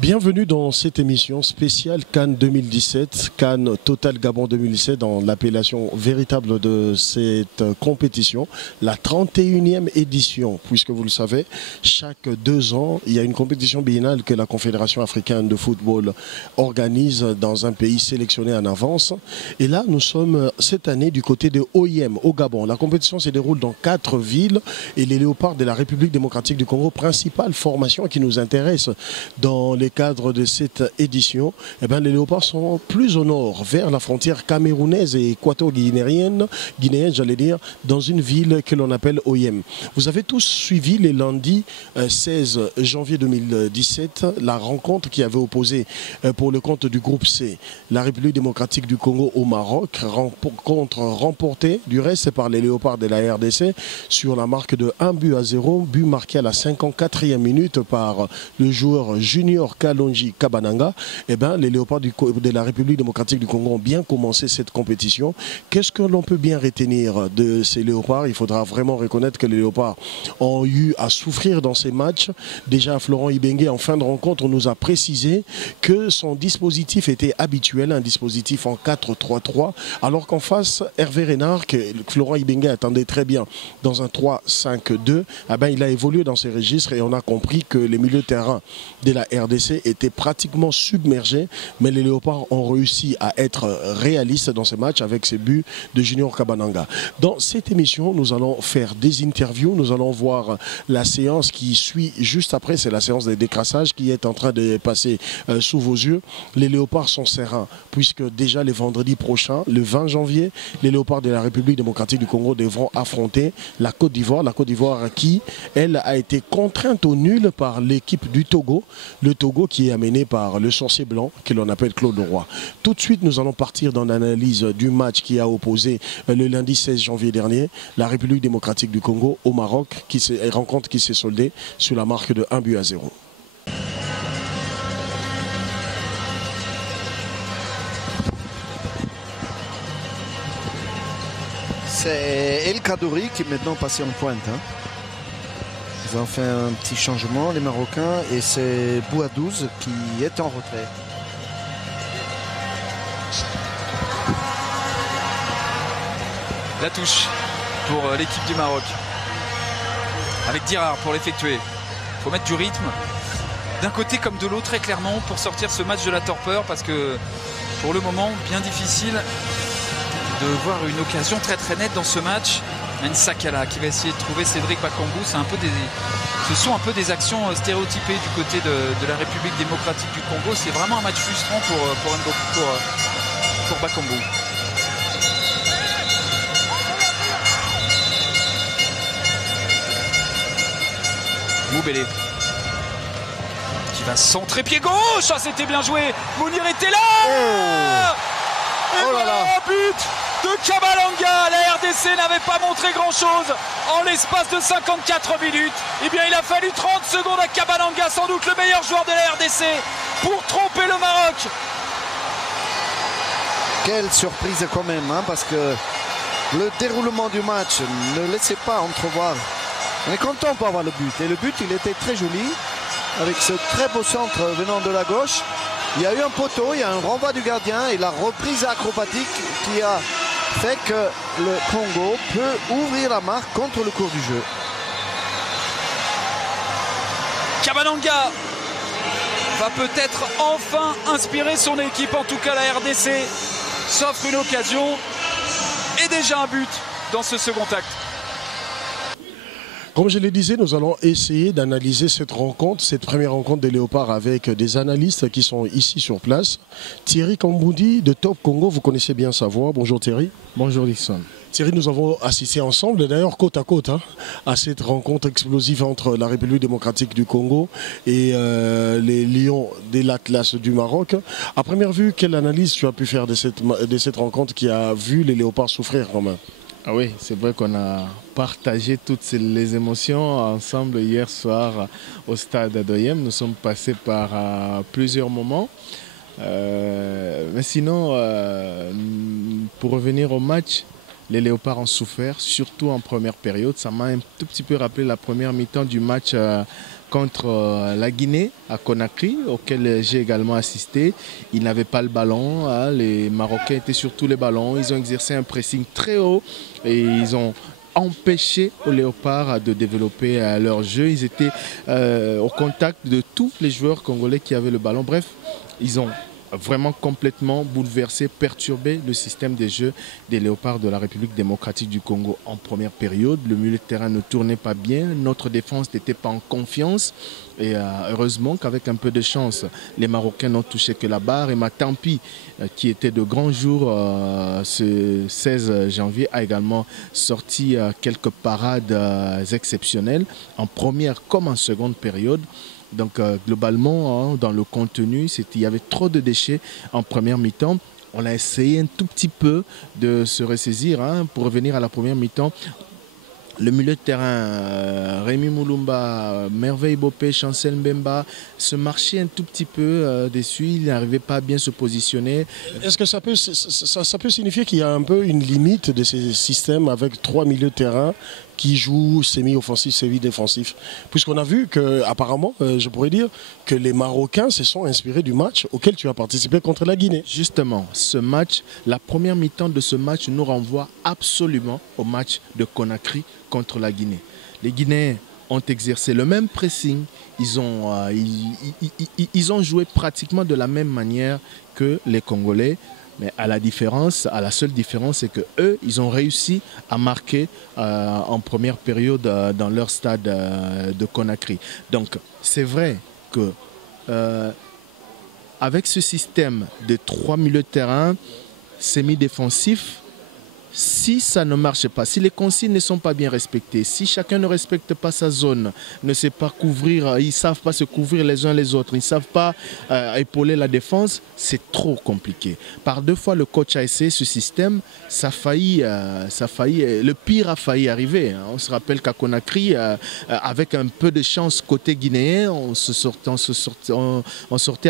Bienvenue dans cette émission spéciale Cannes 2017, Cannes Total Gabon 2017 dans l'appellation véritable de cette compétition, la 31e édition, puisque vous le savez, chaque 2 ans, il y a une compétition biennale que la Confédération africaine de football organise dans un pays sélectionné en avance. Et là, nous sommes cette année du côté de OIM, au Gabon. La compétition se déroule dans 4 villes et les Léopards de la République démocratique du Congo, principale formation qui nous intéresse dans les cadres de cette édition, les Léopards sont plus au nord, vers la frontière camerounaise et équato-guinéenne, j'allais dire, dans une ville que l'on appelle OIM. Vous avez tous suivi les lundis 16 janvier 2017, la rencontre qui avait opposé pour le compte du groupe C, la République démocratique du Congo au Maroc, rencontre remportée du reste par les Léopards de la RDC sur la marque de 1-0, but marqué à la 54e minute par le joueur junior Kalonji Kabananga. Les Léopards de la République démocratique du Congo ont bien commencé cette compétition. Qu'est-ce que l'on peut bien retenir de ces Léopards? Il faudra vraiment reconnaître que les Léopards ont eu à souffrir dans ces matchs. Déjà, Florent Ibenge, en fin de rencontre, nous a précisé que son dispositif était habituel, un dispositif en 4-3-3, alors qu'en face, Hervé Renard, que Florent Ibenge attendait très bien dans un 3-5-2, il a évolué dans ces registres et on a compris que les milieux de terrain de la RDC étaient pratiquement submergés, mais les Léopards ont réussi à être réalistes dans ces matchs avec ces buts de Junior Kabananga. Dans cette émission, nous allons faire des interviews, nous allons voir la séance qui suit juste après, c'est la séance des décrassages qui est en train de passer sous vos yeux. Les Léopards sont sereins, puisque déjà les vendredis prochains, le 20 janvier, les Léopards de la République démocratique du Congo devront affronter la Côte d'Ivoire qui, elle, a été contrainte au nul par l'équipe du Togo, le Togo qui est amené par le sorcier blanc que l'on appelle Claude Leroy. Tout de suite, nous allons partir dans l'analyse du match qui a opposé le lundi 16 janvier dernier la République démocratique du Congo au Maroc, rencontre qui s'est soldée sur la marque de 1-0. C'est El Kadouri qui est maintenant passé en pointe. Ils ont fait un petit changement, les Marocains, et c'est Bouadouz qui est en retrait. La touche pour l'équipe du Maroc. Avec Dirar pour l'effectuer. Il faut mettre du rythme d'un côté comme de l'autre très clairement pour sortir ce match de la torpeur parce que pour le moment, bien difficile de voir une occasion très nette dans ce match. Sakala qui va essayer de trouver Cédric Bakambu. Ce sont un peu des actions stéréotypées du côté de la République démocratique du Congo. C'est vraiment un match frustrant pour Bakambu. Moubélé qui va centrer pied gauche. Ah, c'était bien joué. Mounir était là. Et voilà, but de Kabalanga. La RDC n'avait pas montré grand chose en l'espace de 54 minutes. Eh bien, il a fallu 30 secondes à Kabalanga, sans doute le meilleur joueur de la RDC, pour tromper le Maroc. Quelle surprise quand même, parce que le déroulement du match ne laissait pas entrevoir. On est content pour avoir le but. Et le but, il était très joli, avec ce très beau centre venant de la gauche. Il y a eu un poteau, il y a un renvoi du gardien et la reprise acrobatique qui a fait que le Congo peut ouvrir la marque contre le cours du jeu. Kabananga va peut-être enfin inspirer son équipe, en tout cas la RDC s'offre une occasion et déjà un but dans ce second acte. Comme je le disais, nous allons essayer d'analyser cette rencontre, cette première rencontre des Léopards avec des analystes qui sont ici sur place. Thierry Kamboudi de Top Congo, vous connaissez bien sa voix. Bonjour Thierry. Bonjour Dixon. Thierry, nous avons assisté ensemble, d'ailleurs côte à côte, à cette rencontre explosive entre la République démocratique du Congo et les Lions de l'Atlas du Maroc. À première vue, quelle analyse tu as pu faire de cette rencontre qui a vu les Léopards souffrir quand même? Ah oui, c'est vrai qu'on a partagé toutes les émotions ensemble hier soir au stade d'OIM. Nous sommes passés par plusieurs moments. Mais sinon, pour revenir au match, les Léopards ont souffert, surtout en première période. Ça m'a un tout petit peu rappelé la première mi-temps du match contre la Guinée à Conakry, auquel j'ai également assisté. Ils n'avaient pas le ballon, hein. Les Marocains étaient sur tous les ballons. Ils ont exercé un pressing très haut et ils ont empêché aux Léopards de développer leur jeu. Ils étaient au contact de tous les joueurs congolais qui avaient le ballon. Bref, ils ont vraiment complètement bouleversé, perturbé le système des jeux des Léopards de la République démocratique du Congo en première période. Le milieu de terrain ne tournait pas bien, notre défense n'était pas en confiance et heureusement qu'avec un peu de chance, les Marocains n'ont touché que la barre et Matampi, qui était de grands jours ce 16 janvier, a également sorti quelques parades exceptionnelles en première comme en seconde période. Donc globalement, hein, dans le contenu, il y avait trop de déchets en première mi-temps. On a essayé un tout petit peu de se ressaisir, hein, pour revenir à la première mi-temps. Le milieu de terrain, Rémi Moulumba, Merveille Bopé, Chancel Mbemba, se marchaient un tout petit peu dessus. Il n'arrivait pas à bien se positionner. Est-ce que ça peut signifier qu'il y a un peu une limite de ces systèmes avec 3 milieux de terrain qui jouent semi-offensif, semi-défensif? Puisqu'on a vu que, apparemment, je pourrais dire que les Marocains se sont inspirés du match auquel tu as participé contre la Guinée. Justement, ce match, la première mi-temps de ce match nous renvoie absolument au match de Conakry contre la Guinée. Les Guinéens ont exercé le même pressing, ils ont joué pratiquement de la même manière que les Congolais. Mais à la seule différence, c'est que eux, ils ont réussi à marquer en première période dans leur stade de Conakry. Donc, c'est vrai que avec ce système de 3 milieux de terrain semi-défensifs, si ça ne marche pas, si les consignes ne sont pas bien respectées, si chacun ne respecte pas sa zone, ne sait pas couvrir, ils ne savent pas se couvrir les uns les autres, ils ne savent pas épauler la défense, c'est trop compliqué. Par 2 fois, le coach a essayé ce système, le pire a failli arriver. On se rappelle qu'à Conakry, avec un peu de chance côté guinéen, on sortait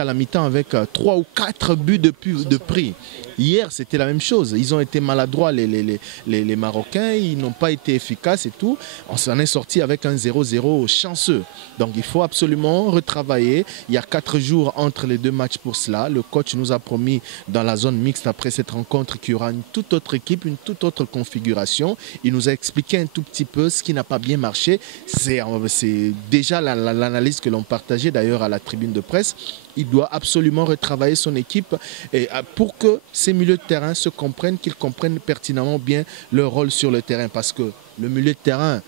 à la mi-temps avec 3 ou 4 buts de prix. Hier, c'était la même chose. Ils ont été maladroits, les Marocains. Ils n'ont pas été efficaces et tout. On s'en est sorti avec un 0-0 chanceux. Donc, il faut absolument retravailler. Il y a 4 jours entre les 2 matchs pour cela. Le coach nous a promis dans la zone mixte après cette rencontre qu'il y aura une toute autre équipe, une toute autre configuration. Il nous a expliqué un tout petit peu ce qui n'a pas bien marché. C'est déjà l'analyse que l'on partageait d'ailleurs à la tribune de presse. Il doit absolument retravailler son équipe et pour que ces milieux de terrain se comprennent, qu'ils comprennent pertinemment bien leur rôle sur le terrain. Parce que le milieu de terrain,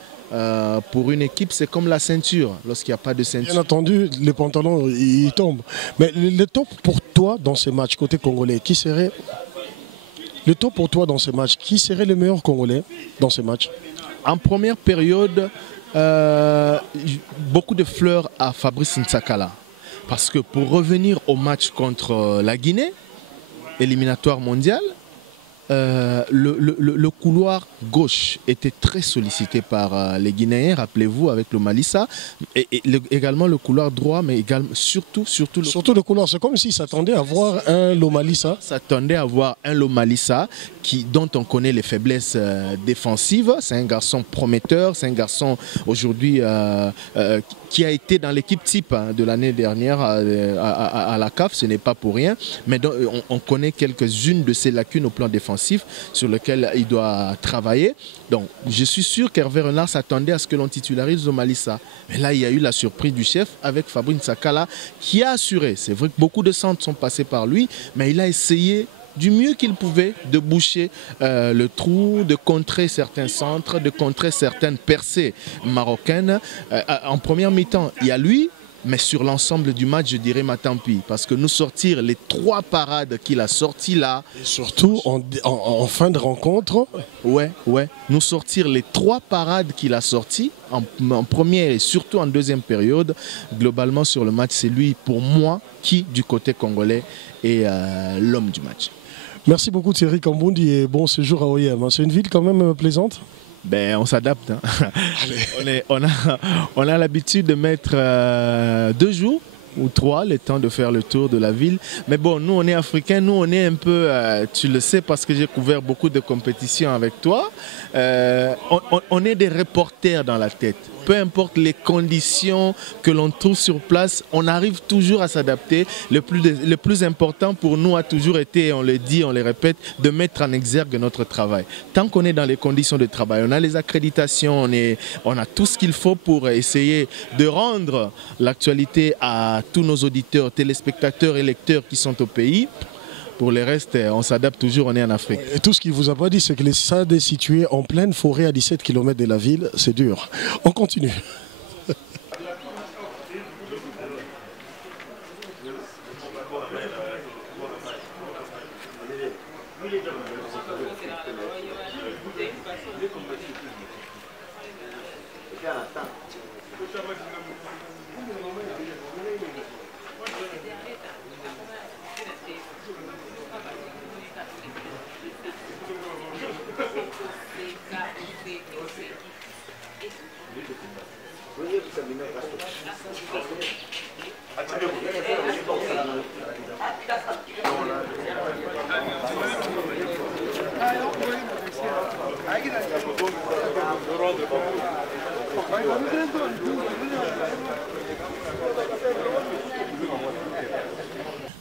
pour une équipe, c'est comme la ceinture. Lorsqu'il n'y a pas de ceinture. Bien entendu, les pantalons, ils tombent. Mais le top pour toi dans ces matchs, côté congolais, qui serait le top pour toi dans ces matchs? Qui serait le meilleur Congolais dans ces matchs? En première période, beaucoup de fleurs à Fabrice Ntsakala. Parce que pour revenir au match contre la Guinée, éliminatoire mondial, le couloir gauche était très sollicité par les Guinéens, rappelez-vous, avec le Malissa, et également le couloir droit, mais également, surtout le couloir. C'est comme s'ils s'attendaient à voir un Lomalissa. S'attendait à voir un Lomalissa dont on connaît les faiblesses défensives. C'est un garçon prometteur, c'est un garçon aujourd'hui qui a été dans l'équipe type de l'année dernière à la CAF, ce n'est pas pour rien, mais on connaît quelques-unes de ses lacunes au plan défensif sur lequel il doit travailler. Donc je suis sûr qu'Hervé Renard s'attendait à ce que l'on titularise Lomalissa. Mais là, il y a eu la surprise du chef avec Fabrice Ntsakala qui a assuré. C'est vrai que beaucoup de centres sont passés par lui, mais il a essayé du mieux qu'il pouvait de boucher le trou, de contrer certains centres, de contrer certaines percées marocaines. En première mi-temps, il y a lui, mais sur l'ensemble du match, je dirais Matampi. Parce que nous sortir les 3 parades qu'il a sorties là... Et surtout en fin de rencontre. Ouais. Nous sortir les 3 parades qu'il a sorties en première et surtout en deuxième période. Globalement sur le match, c'est lui pour moi qui, du côté congolais, est l'homme du match. Merci beaucoup Thierry Kamboundi et bon séjour à OIM. C'est une ville quand même plaisante? Ben, on s'adapte. Hein. On a l'habitude de mettre 2 jours ou 3 le temps de faire le tour de la ville. Mais bon, nous on est africains, nous on est un peu, tu le sais parce que j'ai couvert beaucoup de compétitions avec toi, on est des reporters dans la tête. peu importe les conditions que l'on trouve sur place, on arrive toujours à s'adapter. Le plus important pour nous a toujours été, on le dit, on le répète, de mettre en exergue notre travail. Tant qu'on est dans les conditions de travail, on a les accréditations, on a tout ce qu'il faut pour essayer de rendre l'actualité à tous nos auditeurs, téléspectateurs et lecteurs qui sont au pays. Pour le reste, on s'adapte toujours, on est en Afrique. Et tout ce qu'il vous a pas dit, c'est que le stade est situé en pleine forêt à 17 km de la ville. C'est dur. On continue.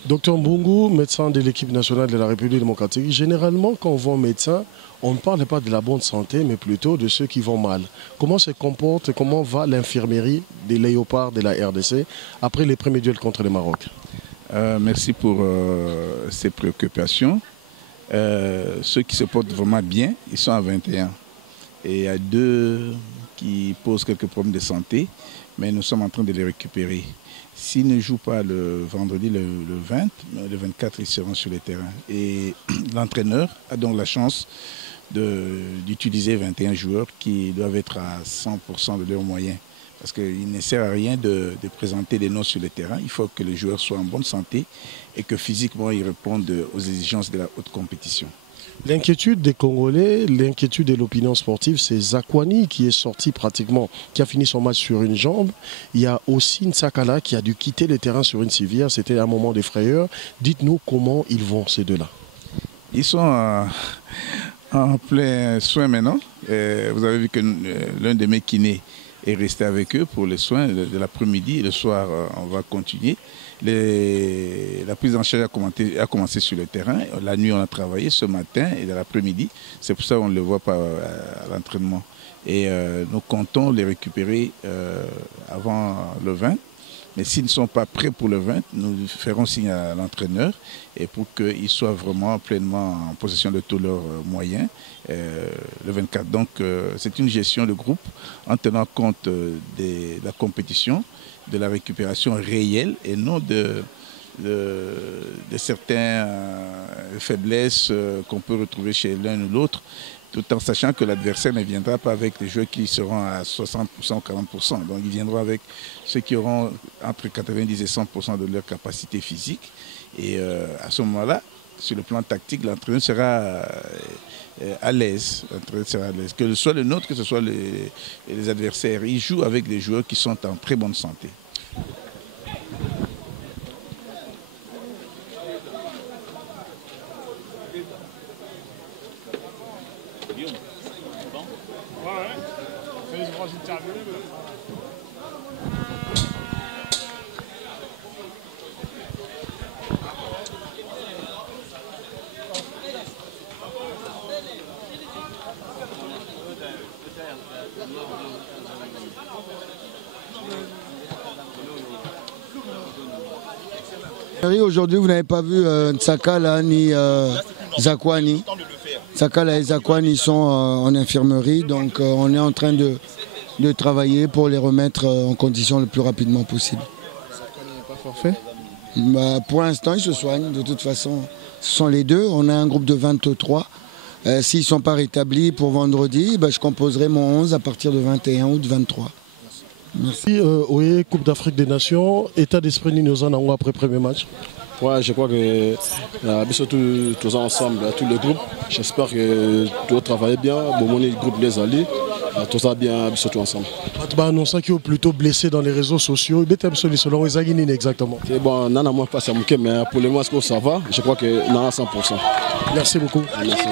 Docteur Mbungu, médecin de l'équipe nationale de la République démocratique, généralement quand on voit un médecin, on ne parle pas de la bonne santé, mais plutôt de ceux qui vont mal. Comment se comporte et comment va l'infirmerie des léopards de la RDC après les premiers duels contre le Maroc? Merci pour ces préoccupations. Ceux qui se portent vraiment bien, ils sont à 21. Et il y a 2 qui posent quelques problèmes de santé, mais nous sommes en train de les récupérer. S'ils ne jouent pas le vendredi, le 20, le 24, ils seront sur le terrain. Et l'entraîneur a donc la chance d'utiliser 21 joueurs qui doivent être à 100% de leurs moyens. Parce qu'il ne sert à rien de présenter des noms sur le terrain. Il faut que les joueurs soient en bonne santé et que physiquement ils répondent aux exigences de la haute compétition. L'inquiétude des Congolais, l'inquiétude de l'opinion sportive, c'est Zakwani qui est sorti pratiquement, qui a fini son match sur une jambe. Il y a aussi Nsakala qui a dû quitter le terrain sur une civière. C'était un moment de frayeur. Dites-nous comment ils vont, ces deux-là. Ils sont en plein soin maintenant. Vous avez vu que l'un des mecs kinés est resté avec eux pour les soins de l'après-midi. Le soir, on va continuer. La prise en charge a commencé sur le terrain. La nuit, on a travaillé ce matin et l'après-midi. C'est pour ça qu'on ne le voit pas à l'entraînement. Et nous comptons les récupérer avant le 20. Mais s'ils ne sont pas prêts pour le 20, nous ferons signe à l'entraîneur et pour qu'ils soient vraiment pleinement en possession de tous leurs moyens le 24. Donc c'est une gestion de groupe en tenant compte de la compétition, de la récupération réelle et non de certaines faiblesses qu'on peut retrouver chez l'un ou l'autre, tout en sachant que l'adversaire ne viendra pas avec des joueurs qui seront à 60% ou 40%. Donc il viendra avec ceux qui auront entre 90 et 100% de leur capacité physique. Et à ce moment-là, sur le plan tactique, l'entraîneur sera à l'aise. Que ce soit le nôtre, que ce soit les adversaires. Il joue avec des joueurs qui sont en très bonne santé. Aujourd'hui, vous n'avez pas vu Nsakala ni Zakwani. Nsakala et Zakwani sont en infirmerie, donc on est en train de travailler pour les remettre en condition le plus rapidement possible. Zakwani n'est pas forfait? Pour l'instant, ils se soignent. De toute façon, ce sont les deux. On a un groupe de 23. S'ils ne sont pas rétablis pour vendredi, je composerai mon 11 à partir de 21 ou de 23. Merci. Oui, Coupe d'Afrique des Nations, état d'esprit Ninosan après premier match. Ouais, je crois que surtout tous ensemble, tous les groupes, j'espère que tout travaille bien, bon, les groupes les alliés, tout ça bien, surtout ensemble. Tu as annoncé qu'il est plutôt blessé dans les réseaux sociaux. Il est selon les exactement. Bon, non, moi pas ça, mais pour le moment, ça va, je crois que non à 100%. Merci beaucoup. Merci.